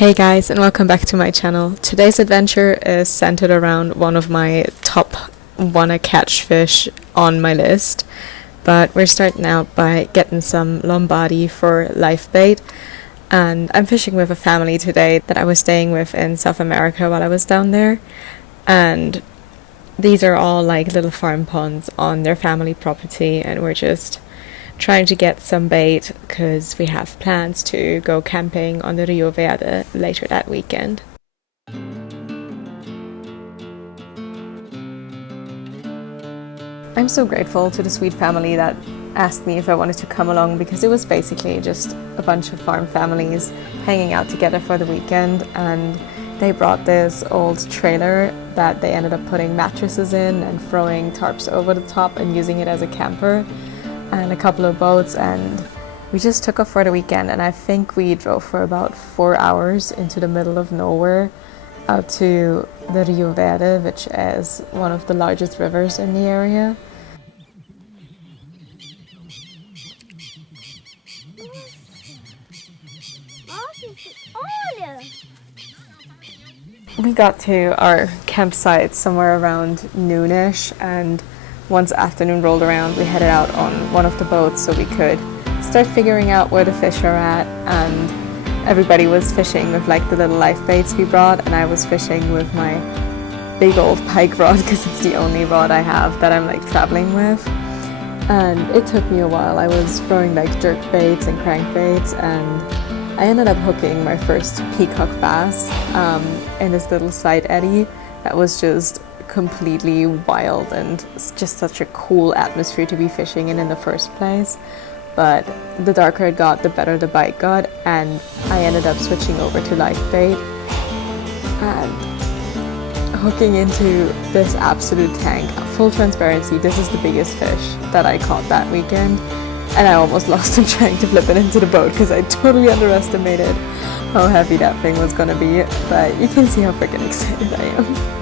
Hey guys, and welcome back to my channel. Today's adventure is centered around one of my top wanna catch fish on my list, but we're starting out by getting some Lombardi for live bait. And I'm fishing with a family today that I was staying with in South America while I was down there, and these are all like little farm ponds on their family property, and we're just trying to get some bait because we have plans to go camping on the Rio Verde later that weekend. I'm so grateful to the sweet family that asked me if I wanted to come along, because it was basically just a bunch of farm families hanging out together for the weekend, and they brought this old trailer that they ended up putting mattresses in and throwing tarps over the top and using it as a camper, and a couple of boats, and we just took off for the weekend. And I think we drove for about 4 hours into the middle of nowhere out to the Rio Verde, which is one of the largest rivers in the area. We got to our campsite somewhere around noonish, and once afternoon rolled around, we headed out on one of the boats so we could start figuring out where the fish are at. And everybody was fishing with like the little life baits we brought, and I was fishing with my big old pike rod because it's the only rod I have that I'm like traveling with. And it took me a while. I was throwing like jerk baits and crankbaits, and I ended up hooking my first peacock bass in this little side eddy that was just completely wild, and it's just such a cool atmosphere to be fishing in the first place. But the darker it got, the better the bite got, and I ended up switching over to live bait and hooking into this absolute tank. Full transparency, this is the biggest fish that I caught that weekend, and I almost lost him trying to flip it into the boat because I totally underestimated how heavy that thing was gonna be. But you can see how freaking excited I am.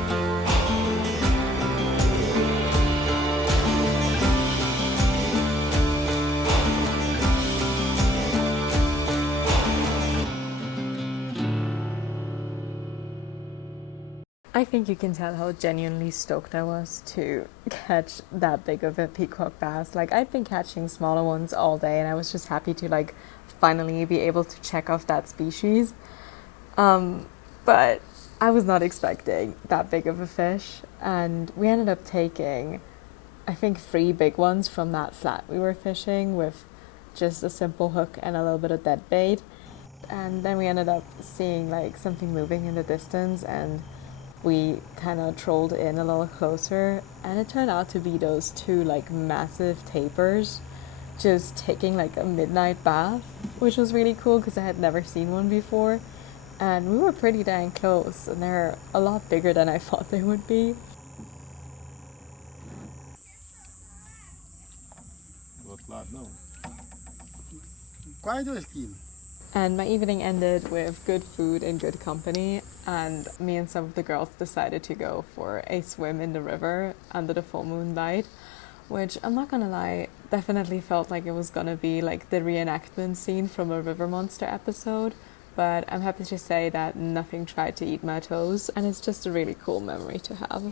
I think you can tell how genuinely stoked I was to catch that big of a peacock bass. Like, I'd been catching smaller ones all day, and I was just happy to like finally be able to check off that species. But I was not expecting that big of a fish, and we ended up taking, I think, 3 big ones from that flat we were fishing with just a simple hook and a little bit of dead bait. And then we ended up seeing like something moving in the distance, and we kind of trolled in a little closer, and it turned out to be those 2 like massive tapers just taking like a midnight bath, which was really cool because I had never seen one before, and we were pretty dang close, and they're a lot bigger than I thought they would be. And my evening ended with good food and good company, and me and some of the girls decided to go for a swim in the river under the full moonlight, which, I'm not gonna lie, definitely felt like it was gonna be like the reenactment scene from a River Monster episode, but I'm happy to say that nothing tried to eat my toes, and it's just a really cool memory to have.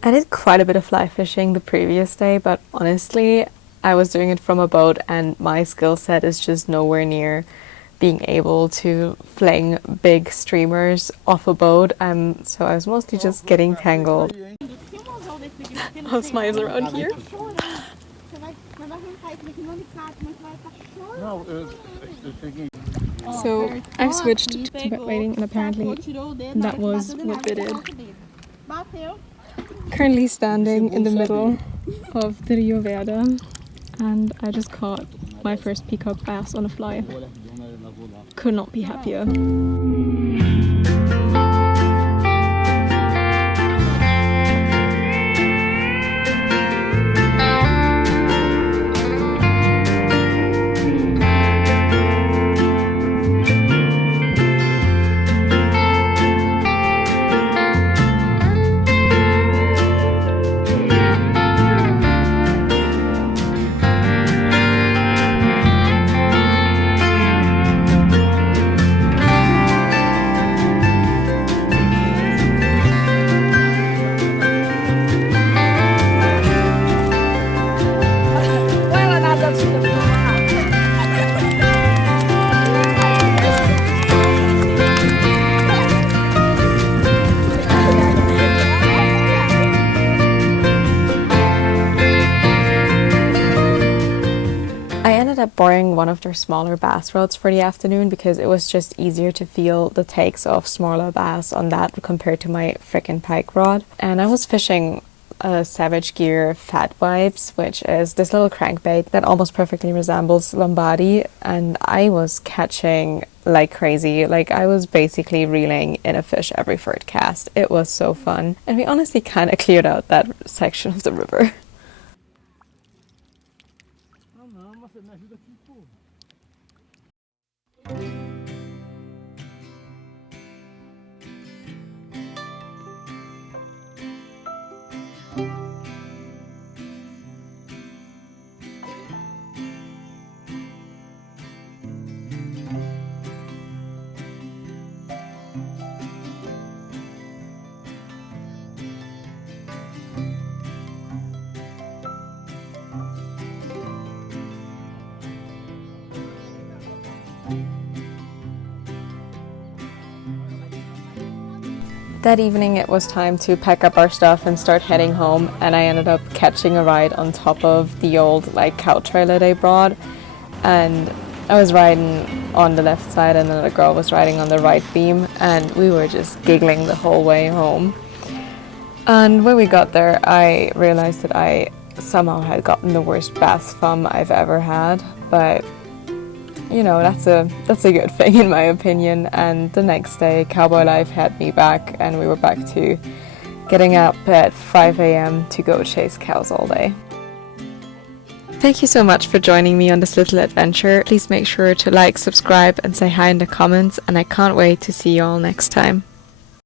I did quite a bit of fly fishing the previous day, but honestly, I was doing it from a boat, and my skill set is just nowhere near being able to fling big streamers off a boat, so I was mostly just getting tangled. All smiles around here. So I've switched to wet wading, and apparently that was what did it. Currently standing in the middle of the Rio Verde, and I just caught my first peacock bass on a fly. Could not be happier. I ended up borrowing one of their smaller bass rods for the afternoon because it was just easier to feel the takes of smaller bass on that compared to my frickin' pike rod. And I was fishing a Savage Gear Fat Vibes, which is this little crankbait that almost perfectly resembles Lombardi, and I was catching like crazy. Like, I was basically reeling in a fish every third cast. It was so fun, and we honestly kind of cleared out that section of the river. That evening it was time to pack up our stuff and start heading home, and I ended up catching a ride on top of the old cow trailer they brought, and I was riding on the left side and another girl was riding on the right beam, and we were just giggling the whole way home. And when we got there, I realized that I somehow had gotten the worst bass fum I've ever had, but you know, that's a good thing in my opinion. And the next day, Cowboy Life had me back, and we were back to getting up at 5 a.m. to go chase cows all day. Thank you so much for joining me on this little adventure. Please make sure to like, subscribe, and say hi in the comments, and I can't wait to see you all next time.